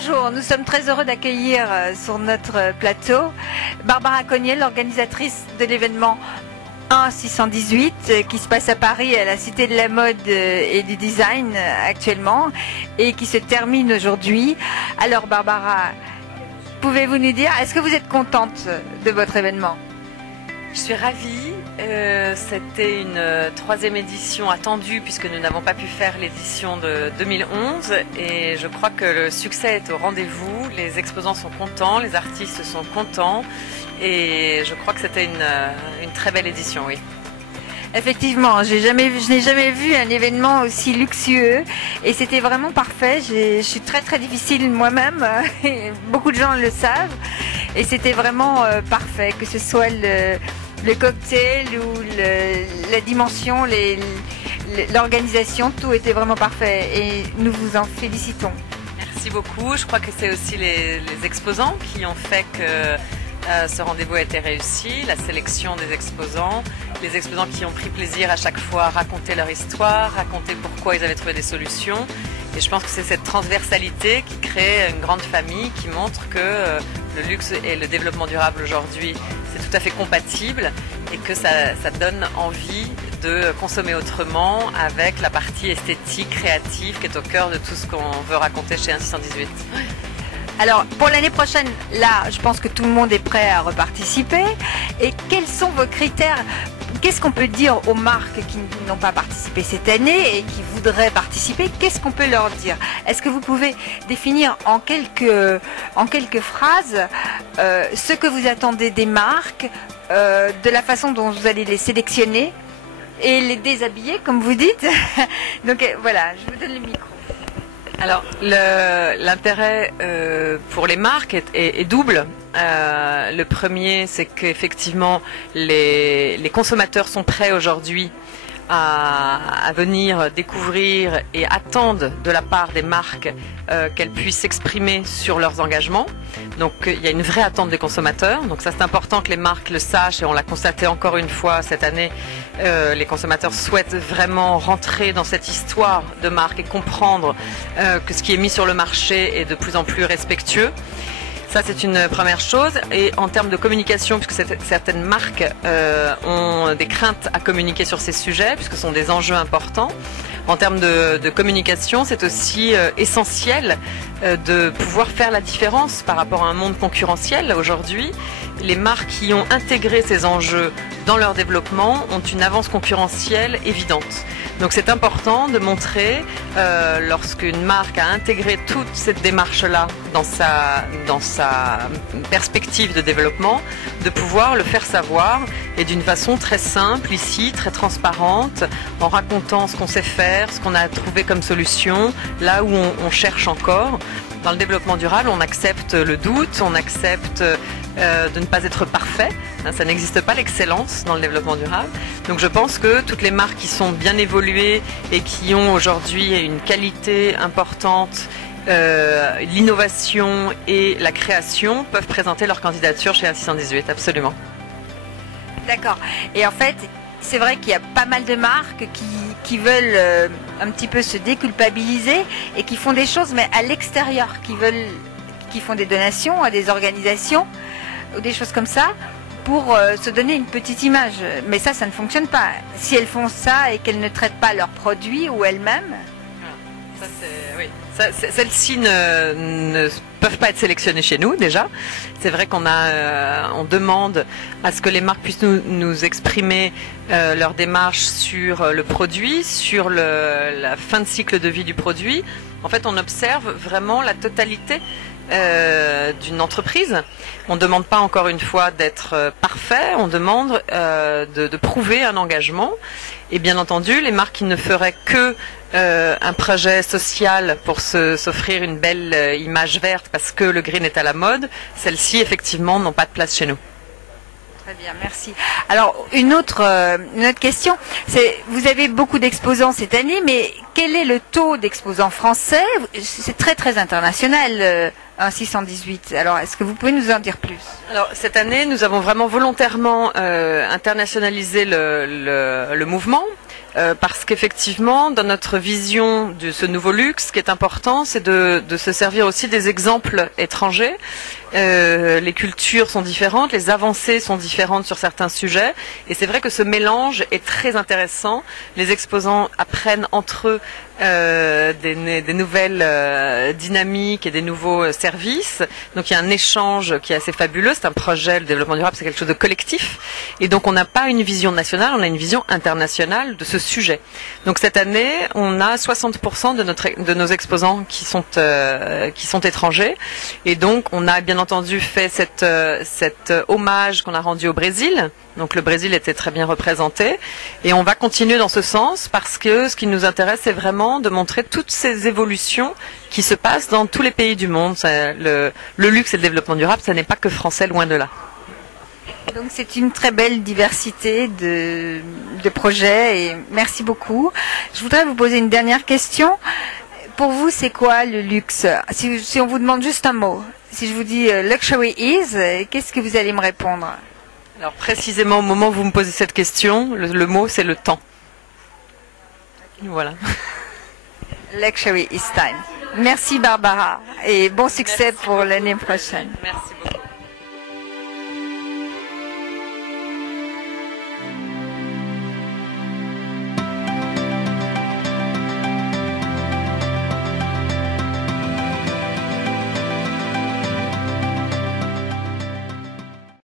Bonjour, nous sommes très heureux d'accueillir sur notre plateau Barbara Cogniel, l'organisatrice de l'événement 1618 qui se passe à Paris à la Cité de la Mode et du Design actuellement et qui se termine aujourd'hui. Alors Barbara, pouvez-vous nous dire, est-ce que vous êtes contente de votre événement? Je suis ravie. C'était une troisième édition attendue puisque nous n'avons pas pu faire l'édition de 2011 et je crois que le succès est au rendez-vous. Les exposants sont contents, les artistes sont contents et je crois que c'était une très belle édition, oui. Effectivement, je n'ai jamais vu un événement aussi luxueux et c'était vraiment parfait. Je suis très difficile moi-même, beaucoup de gens le savent et c'était vraiment parfait, que ce soit le cocktail ou la dimension, l'organisation, tout était vraiment parfait et nous vous en félicitons. Merci beaucoup, je crois que c'est aussi les exposants qui ont fait que ce rendez-vous a été réussi, la sélection des exposants, les exposants qui ont pris plaisir à chaque fois à raconter leur histoire, raconter pourquoi ils avaient trouvé des solutions. Et je pense que c'est cette transversalité qui crée une grande famille, qui montre que le luxe et le développement durable aujourd'hui, c'est tout à fait compatible et que ça donne envie de consommer autrement avec la partie esthétique, créative qui est au cœur de tout ce qu'on veut raconter chez 1618. Alors, pour l'année prochaine, là, je pense que tout le monde est prêt à reparticiper. Et quels sont vos critères? Qu'est-ce qu'on peut dire aux marques qui n'ont pas participé cette année et qui voudraient participer? Qu'est-ce qu'on peut leur dire? Est-ce que vous pouvez définir en quelques phrases ce que vous attendez des marques, de la façon dont vous allez les sélectionner et les déshabiller, comme vous dites? Donc voilà, je vous donne le micro. Alors, l'intérêt pour les marques est double. Le premier, c'est qu'effectivement, les consommateurs sont prêts aujourd'hui à venir découvrir et attendent de la part des marques qu'elles puissent s'exprimer sur leurs engagements. Donc il y a une vraie attente des consommateurs. Donc ça c'est important que les marques le sachent et on l'a constaté encore une fois cette année. Les consommateurs souhaitent vraiment rentrer dans cette histoire de marque et comprendre que ce qui est mis sur le marché est de plus en plus respectueux. Ça, c'est une première chose. Et en termes de communication, puisque certaines marques ont des craintes à communiquer sur ces sujets, puisque ce sont des enjeux importants, en termes de communication, c'est aussi essentiel de pouvoir faire la différence par rapport à un monde concurrentiel. Aujourd'hui, les marques qui ont intégré ces enjeux dans leur développement ont une avance concurrentielle évidente. Donc c'est important de montrer, lorsqu'une marque a intégré toute cette démarche-là dans sa perspective de développement, de pouvoir le faire savoir et d'une façon très simple ici, très transparente, en racontant ce qu'on sait faire, ce qu'on a trouvé comme solution, là où on cherche encore. Dans le développement durable, on accepte le doute, on accepte de ne pas être parfait. Ça n'existe pas l'excellence dans le développement durable. Donc je pense que toutes les marques qui sont bien évoluées et qui ont aujourd'hui une qualité importante, l'innovation et la création peuvent présenter leur candidature chez 1618, absolument. D'accord. Et en fait, c'est vrai qu'il y a pas mal de marques qui veulent un petit peu se déculpabiliser et qui font des choses mais à l'extérieur, qui font des donations à des organisations ou des choses comme ça pour se donner une petite image. Mais ça ne fonctionne pas. Si elles font ça et qu'elles ne traitent pas leurs produits ou elles-mêmes... Oui. Celles-ci ne peuvent pas être sélectionnées chez nous déjà. C'est vrai qu'on demande à ce que les marques puissent nous exprimer leur démarche sur le produit, sur la fin de cycle de vie du produit. En fait, on observe vraiment la totalité d'une entreprise. On ne demande pas encore une fois d'être parfait, on demande de prouver un engagement. Et bien entendu, les marques qui ne feraient que un projet social pour s'offrir une belle image verte parce que le green est à la mode, celles-ci effectivement n'ont pas de place chez nous. Très bien, merci. Alors une autre question, c'est vous avez beaucoup d'exposants cette année, mais quel est le taux d'exposants français? C'est très international. 1618. Alors, est-ce que vous pouvez nous en dire plus? Alors, cette année, nous avons vraiment volontairement internationalisé le mouvement. parce qu'effectivement, dans notre vision de ce nouveau luxe, ce qui est important, c'est de se servir aussi des exemples étrangers. Les cultures sont différentes, les avancées sont différentes sur certains sujets, et c'est vrai que ce mélange est très intéressant. Les exposants apprennent entre eux des nouvelles dynamiques et des nouveaux services. Donc il y a un échange qui est assez fabuleux. C'est un projet, le développement durable, c'est quelque chose de collectif. Et donc on n'a pas une vision nationale, on a une vision internationale de ce sujet. Donc cette année, on a 60% de nos exposants qui sont étrangers. Et donc on a bien entendu fait cet hommage qu'on a rendu au Brésil. Donc le Brésil était très bien représenté et on va continuer dans ce sens parce que ce qui nous intéresse, c'est vraiment de montrer toutes ces évolutions qui se passent dans tous les pays du monde. Le luxe et le développement durable, ça n'est pas que français, loin de là. Donc c'est une très belle diversité de projets et merci beaucoup. Je voudrais vous poser une dernière question. Pour vous, c'est quoi le luxe? Si on vous demande juste un mot, si je vous dis luxury is, qu'est-ce que vous allez me répondre? Alors précisément au moment où vous me posez cette question, le mot c'est le temps. Voilà. Luxury is time. Merci Barbara et bon succès pour l'année prochaine. Merci beaucoup.